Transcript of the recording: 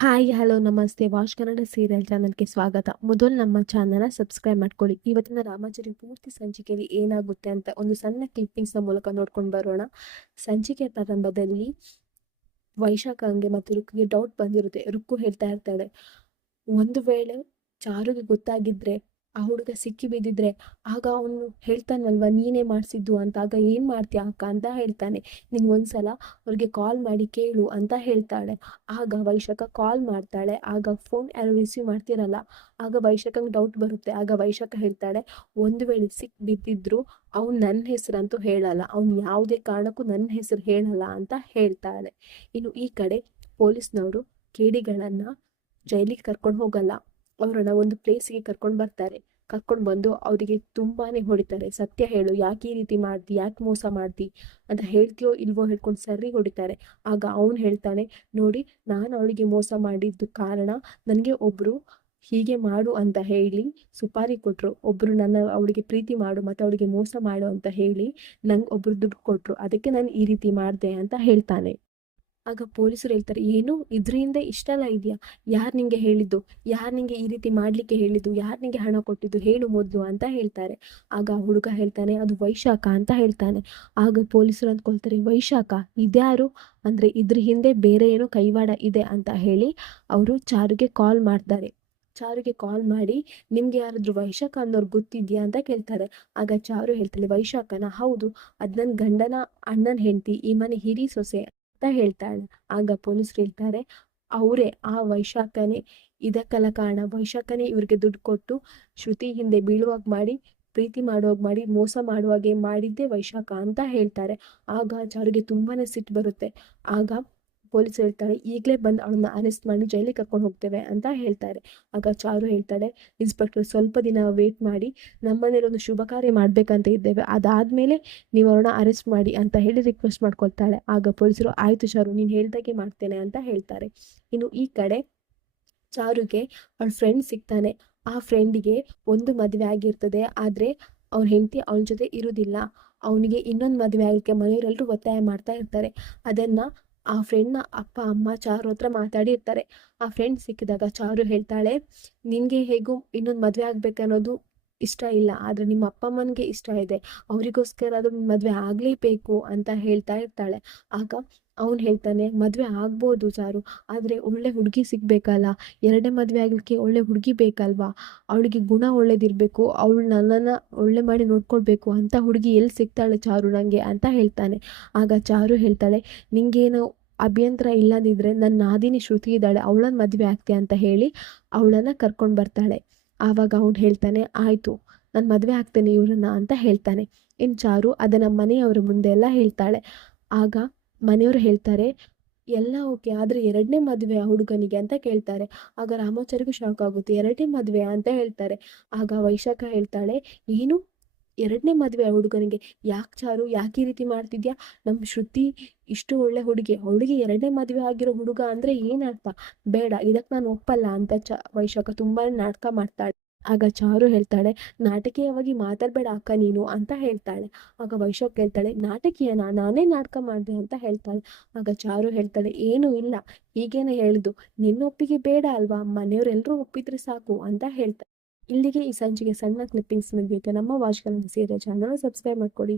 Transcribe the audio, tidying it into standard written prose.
Hi hello ನಮಸ್ತೆ wash Kannada serial ಚಾನಲ್ಗೆ ಸ್ವಾಗತ. ಮೊದಲು ನಮ್ಮ ಚಾನಲ್ನ ಸಬ್ಸ್ಕ್ರೈಬ್ ಮಾಡ್ಕೊಳ್ಳಿ. ಇವತ್ತಿನ ರಾಮಾಚಾರಿ ಪೂರ್ತಿ ಸಂಚಿಕೆಯಲ್ಲಿ ಏನಾಗುತ್ತೆ ಅಂತ ಒಂದು ಸಣ್ಣ ಕ್ಲಿಪ್ಪಿಂಗ್ಸ್ನ ಮೂಲಕ ನೋಡ್ಕೊಂಡು ಬರೋಣ. ಸಂಚಿಕೆ ಪ್ರಾರಂಭದಲ್ಲಿ ವೈಶಾಖಂಗೆ ಮತ್ತು ರುಕ್ಕಿಗೆ ಡೌಟ್ ಬಂದಿರುತ್ತೆ. ರುಕ್ಕು ಹೇಳ್ತಾ ಇರ್ತಾಳೆ, ಒಂದು ವೇಳೆ ಚಾರುಗೆ ಗೊತ್ತಾಗಿದ್ರೆ, ಆ ಹುಡುಗ ಸಿಕ್ಕಿ ಬಿದ್ದಿದ್ರೆ, ಆಗ ಅವನು ಹೇಳ್ತಾನಲ್ವ ನೀನೇ ಮಾಡಿಸಿದ್ದು ಅಂತ. ಆಗ ಏನು ಮಾಡ್ತೀಯ ಅಕ್ಕ ಅಂತ ಹೇಳ್ತಾನೆ. ನೀನು ಒಂದ್ಸಲ ಅವ್ರಿಗೆ ಕಾಲ್ ಮಾಡಿ ಕೇಳು ಅಂತ ಹೇಳ್ತಾಳೆ. ಆಗ ವೈಶಾಖ ಕಾಲ್ ಮಾಡ್ತಾಳೆ. ಆಗ ಫೋನ್ ಯಾರು ರಿಸೀವ್ ಮಾಡ್ತಿರಲ್ಲ. ಆಗ ವೈಶಾಖಂಗೆ ಡೌಟ್ ಬರುತ್ತೆ. ಆಗ ವೈಶಾಖ ಹೇಳ್ತಾಳೆ, ಒಂದು ವೇಳೆ ಸಿಕ್ಕಿ ಬಿದ್ದಿದ್ರು ಅವ್ನು ನನ್ನ ಹೆಸರಂತೂ ಹೇಳಲ್ಲ, ಅವ್ನು ಯಾವುದೇ ಕಾರಣಕ್ಕೂ ನನ್ನ ಹೆಸರು ಹೇಳಲ್ಲ ಅಂತ ಹೇಳ್ತಾಳೆ. ಇನ್ನು ಈ ಕಡೆ ಪೊಲೀಸ್ನವರು ಕೇಡಿಗಳನ್ನು ಜೈಲಿಗೆ ಕರ್ಕೊಂಡು ಹೋಗಲ್ಲ, ಅವರನ್ನ ಒಂದು ಪ್ಲೇಸಿಗೆ ಕರ್ಕೊಂಡು ಬರ್ತಾರೆ. ಕರ್ಕೊಂಡು ಬಂದು ಅವರಿಗೆ ತುಂಬಾನೇ ಹೊಡಿತಾರೆ. ಸತ್ಯ ಹೇಳು, ಯಾಕೆ ಈ ರೀತಿ ಮಾಡ್ದಿ, ಯಾಕೆ ಮೋಸ ಮಾಡ್ದಿ ಅಂತ ಹೇಳ್ತೀಯೋ ಇಲ್ವೋ ಹೇಳ್ಕೊಂಡು ಸರಿ ಹೊಡಿತಾರೆ. ಆಗ ಅವನು ಹೇಳ್ತಾನೆ, ನೋಡಿ ನಾನು ಅವಳಿಗೆ ಮೋಸ ಮಾಡಿದ್ದು ಕಾರಣ, ನನಗೆ ಒಬ್ರು ಹೀಗೆ ಮಾಡು ಅಂತ ಹೇಳಿ ಸುಪಾರಿ ಕೊಟ್ರು, ಒಬ್ರು ಅವಳಿಗೆ ಪ್ರೀತಿ ಮಾಡು ಮತ್ತೆ ಅವಳಿಗೆ ಮೋಸ ಮಾಡು ಅಂತ ಹೇಳಿ ನಂಗೆ ಒಬ್ರು ದುಡ್ಡು ಕೊಟ್ರು, ಅದಕ್ಕೆ ನಾನು ಈ ರೀತಿ ಮಾಡಿದೆ ಅಂತ ಹೇಳ್ತಾನೆ. ಆಗ ಪೊಲೀಸರು ಹೇಳ್ತಾರೆ, ಏನು ಇದರಿಂದ ಇಷ್ಟೆಲ್ಲ ಇದೆಯಾ, ಯಾರು ನಿಂಗೆ ಹೇಳಿದ್ದು, ಯಾರು ನಿಂಗೆ ಈ ರೀತಿ ಮಾಡಲಿಕ್ಕೆ ಹೇಳಿದ್ದು, ಯಾರು ನಿಂಗೆ ಹಣ ಕೊಟ್ಟಿದ್ದು ಹೇಳು ಮೊದಲು ಅಂತ ಹೇಳ್ತಾರೆ. ಆಗ ಹುಡುಗ ಹೇಳ್ತಾನೆ, ಅದು ವೈಶಾಖ ಅಂತ ಹೇಳ್ತಾನೆ. ಆಗ ಪೊಲೀಸರು ಅಂದ್ಕೊಳ್ತಾರೆ, ವೈಶಾಖ ಇದ್ಯಾರು ಅಂದರೆ ಇದ್ರ ಹಿಂದೆ ಬೇರೆ ಏನೋ ಕೈವಾಡ ಇದೆ ಅಂತ ಹೇಳಿ ಅವರು ಚಾರುಗೆ ಕಾಲ್ ಮಾಡ್ತಾರೆ. ಚಾರುಗೆ ಕಾಲ್ ಮಾಡಿ, ನಿಮ್ಗೆ ಯಾರಾದ್ರೂ ವೈಶಾಖ ಅನ್ನೋರು ಗೊತ್ತಿದ್ಯಾ ಅಂತ ಕೇಳ್ತಾರೆ. ಆಗ ಚಾರು ಹೇಳ್ತಾಳೆ, ವೈಶಾಖನ ಹೌದು, ಅದು ನನ್ನ ಗಂಡನ ಅಣ್ಣನ ಹೆಂಡತಿ, ಈ ಮನೆ ಹಿರಿ ಸೊಸೆ ಅಂತ ಹೇಳ್ತಾಳೆ. ಆಗ ಪೊಲೀಸರು ಹೇಳ್ತಾರೆ, ಅವರೇ ಆ ವೈಶಾಖನೇ ಇದಕ್ಕೆಲ್ಲ ಕಾರಣ, ವೈಶಾಖನೇ ಇವ್ರಿಗೆ ದುಡ್ಡು ಕೊಟ್ಟು ಶ್ರುತಿ ಹಿಂದೆ ಬೀಳುವಾಗ ಮಾಡಿ, ಪ್ರೀತಿ ಮಾಡುವಾಗ ಮಾಡಿ, ಮೋಸ ಮಾಡುವಾಗೆ ಮಾಡಿದ್ದೆ ವೈಶಾಖ ಅಂತ ಹೇಳ್ತಾರೆ. ಆಗ ಚಾರುಗೆ ತುಂಬಾನೇ ಸಿಟ್ಟು ಬರುತ್ತೆ. ಆಗ ಪೊಲೀಸರು ಹೇಳ್ತಾರೆ, ಈಗಲೇ ಬಂದು ಅವಳನ್ನ ಅರೆಸ್ಟ್ ಮಾಡಿ ಜೈಲಿಗೆ ಕರ್ಕೊಂಡು ಹೋಗ್ತೇವೆ ಅಂತ ಹೇಳ್ತಾರೆ. ಆಗ ಚಾರು ಹೇಳ್ತಾಳೆ, ಇನ್ಸ್ಪೆಕ್ಟರ್ ಸ್ವಲ್ಪ ದಿನ ವೇಟ್ ಮಾಡಿ, ನಮ್ಮನೇಲಿ ಒಂದು ಶುಭ ಕಾರ್ಯ ಮಾಡಬೇಕಂತ ಇದ್ದೇವೆ, ಅದಾದಮೇಲೆ ನೀವು ಅವ್ರನ್ನ ಅರೆಸ್ಟ್ ಮಾಡಿ ಅಂತ ಹೇಳಿ ರಿಕ್ವೆಸ್ಟ್ ಮಾಡ್ಕೊಳ್ತಾಳೆ. ಆಗ ಪೊಲೀಸರು, ಆಯಿತು ಚಾರು, ನೀನು ಹೇಳ್ದಾಗೆ ಮಾಡ್ತೇನೆ ಅಂತ ಹೇಳ್ತಾರೆ. ಇನ್ನು ಈ ಕಡೆ ಚಾರುಗೆ ಅವಳ ಫ್ರೆಂಡ್ ಸಿಗ್ತಾನೆ. ಆ ಫ್ರೆಂಡಿಗೆ ಒಂದು ಮದುವೆ ಆಗಿರ್ತದೆ, ಆದರೆ ಅವ್ನ ಹೆಂಡತಿ ಅವನ ಜೊತೆ ಇರುವುದಿಲ್ಲ. ಅವನಿಗೆ ಇನ್ನೊಂದು ಮದುವೆ ಆಗಲಿಕ್ಕೆ ಮನೆಯವರೆಲ್ಲರೂ ಒತ್ತಾಯ ಮಾಡ್ತಾ ಇರ್ತಾರೆ. ಅದನ್ನು ಆ ಫ್ರೆಂಡ್ನ ಅಪ್ಪ ಅಮ್ಮ ಚಾರು ಹತ್ರ ಮಾತಾಡಿರ್ತಾರೆ. ಆ ಫ್ರೆಂಡ್ ಸಿಕ್ಕಿದಾಗ ಚಾರು ಹೇಳ್ತಾಳೆ, ನಿನಗೆ ಹೇಗೂ ಇನ್ನೊಂದು ಮದುವೆ ಆಗ್ಬೇಕನ್ನೋದು ಇಷ್ಟ ಇಲ್ಲ, ಆದರೆ ನಿಮ್ಮ ಅಪ್ಪ ಅಮ್ಮನಿಗೆ ಇಷ್ಟ ಇದೆ, ಅವರಿಗೋಸ್ಕರ ಅದು ಮದುವೆ ಆಗಲೇಬೇಕು ಅಂತ ಹೇಳ್ತಾ ಇರ್ತಾಳೆ. ಆಗ ಅವನು ಹೇಳ್ತಾನೆ, ಮದುವೆ ಆಗ್ಬೋದು ಚಾರು, ಆದರೆ ಒಳ್ಳೆ ಹುಡುಗಿ ಸಿಗಬೇಕಲ್ಲ, ಎರಡನೇ ಮದುವೆ ಆಗಲಿಕ್ಕೆ ಒಳ್ಳೆ ಹುಡುಗಿ ಬೇಕಲ್ವಾ, ಅವಳಿಗೆ ಗುಣ ಒಳ್ಳೇದಿರಬೇಕು, ಅವಳು ನನ್ನನ್ನು ಒಳ್ಳೆ ಮಾಡಿ ನೋಡ್ಕೊಳ್ಬೇಕು ಅಂತ ಹುಡುಗಿ ಎಲ್ಲಿ ಸಿಗ್ತಾಳೆ ಚಾರು ನನಗೆ ಅಂತ ಹೇಳ್ತಾನೆ. ಆಗ ಚಾರು ಹೇಳ್ತಾಳೆ, ನಿಂಗೇನು ಅಭ್ಯಂತರ ಇಲ್ಲದಿದ್ದರೆ ನನ್ನ ನಾದಿನಿ ಶ್ರುತಿ ಇದ್ದಾಳೆ, ಅವಳನ್ನ ಮದುವೆ ಆಗ್ತೀಯ ಅಂತ ಹೇಳಿ ಅವಳನ್ನು ಕರ್ಕೊಂಡು ಬರ್ತಾಳೆ. ಆವಾಗ ಅವನು ಹೇಳ್ತಾನೆ, ಆಯಿತು ನಾನು ಮದುವೆ ಆಗ್ತೇನೆ ಇವ್ರನ್ನ ಅಂತ ಹೇಳ್ತಾನೆ. ಇನ್ನು ಚಾರು ಅದನ್ನು ಮನೆಯವರ ಮುಂದೆ ಎಲ್ಲ ಹೇಳ್ತಾಳೆ. ಆಗ ಮನೆಯವರು ಹೇಳ್ತಾರೆ, ಎಲ್ಲ ಓಕೆ, ಆದರೆ ಎರಡನೇ ಮದುವೆ ಆ ಹುಡುಗನಿಗೆ ಅಂತ ಕೇಳ್ತಾರೆ. ಆಗ ರಾಮಾಚಾರಿಗೂ ಶಾಕ್ ಆಗುತ್ತೆ, ಎರಡನೇ ಮದುವೆ ಅಂತ ಹೇಳ್ತಾರೆ. ಆಗ ವೈಶಾಖ ಹೇಳ್ತಾಳೆ, ಏನು ಎರಡನೇ ಮದುವೆ ಆ ಹುಡುಗನಿಗೆ, ಯಾಕೆ ಚಾರು, ಯಾಕೆ ಈ ರೀತಿ ಮಾಡ್ತಿದ್ಯಾ, ನಮ್ಮ ಶ್ರುತಿ ಇಷ್ಟು ಒಳ್ಳೆ ಹುಡುಗಿ, ಅವಳಿಗೆ ಎರಡನೇ ಮದುವೆ ಆಗಿರೋ ಹುಡುಗ ಅಂದರೆ ಏನರ್ಥ, ಬೇಡ ಇದಕ್ಕೆ ನಾನು ಒಪ್ಪಲ್ಲ ಅಂತ ವೈಶಾಖ ತುಂಬಾ ನಾಟಕ ಮಾಡ್ತಾಳೆ. ಆಗ ಚಾರು ಹೇಳ್ತಾಳೆ, ನಾಟಕೀಯವಾಗಿ ಮಾತಾಡಬೇಡ ಅಕ್ಕ ನೀನು ಅಂತ ಹೇಳ್ತಾಳೆ. ಆಗ ವೈಶಾಖ್ ಹೇಳ್ತಾಳೆ, ನಾಟಕೀಯನಾ, ನಾನೇ ನಾಟಕ ಮಾಡಿದೆ ಅಂತ ಹೇಳ್ತಾಳೆ. ಆಗ ಚಾರು ಹೇಳ್ತಾಳೆ, ಏನೂ ಇಲ್ಲ, ಹೀಗೇನೆ ಹೇಳಿದ್ದು, ನಿನ್ನ ಒಪ್ಪಿಗೆ ಬೇಡ ಅಲ್ವಾ, ಮನೆಯವರೆಲ್ಲರೂ ಒಪ್ಪಿದ್ರೆ ಸಾಕು ಅಂತ ಹೇಳ್ತಾಳೆ. ಇಲ್ಲಿಗೆ ಈ ಸಂಚಿಕೆ ಸಣ್ಣ ಕ್ಲಿಪ್ಪಿಂಗ್ಸ್ ಮುಗಿಯುತ್ತೆ. ನಮ್ಮ watch Kannada serial channel subscribe ಮಾಡ್ಕೊಳ್ಳಿ.